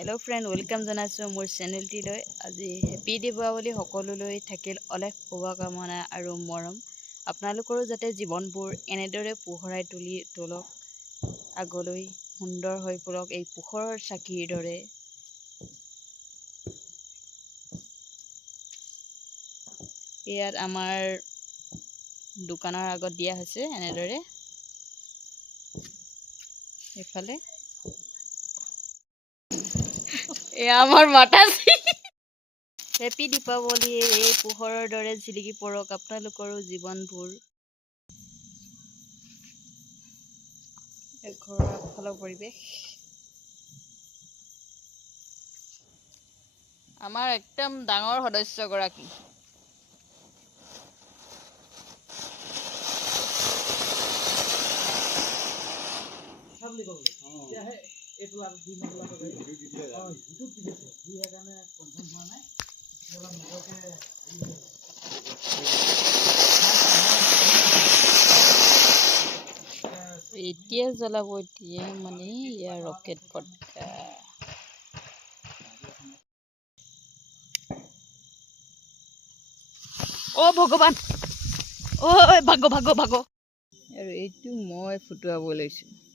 hello friend welcome जानाइছো मोर चेनेलটিলৈ আজি happy Deepawali সকলোলৈ থাকিল অলেখ শুভকামনা আৰু মৰম আপোনালোকৰ যাতে জীৱনবোৰ এনেদৰে পোহৰাই তোলক আগলৈ সুন্দৰ হৈ পৰক এই পোহৰৰ চাকিৰ দৰে ইয়াত আমাৰ দোকানৰ আগত দিয়া হৈছে এনেদৰে এফালে আমাৰ মাতাজি হেপী দীপাৱলী এই পোহৰৰ দৰে জিলিকি পৰক আপোনালোকৰ জীৱনবোৰ ঘৰৰ আগফালৰ পৰিৱেশ আমাৰ একদম ডাঙৰ সদস্য গৰাকী এতিয়া জ্বলাব এতিয়া মানে ইয়াৰ ৰকেট পটকা ও ভগৱান ও ভাগো ভাগো ভাগো আৰু এইটো মই ফুটুৱাব লৈছো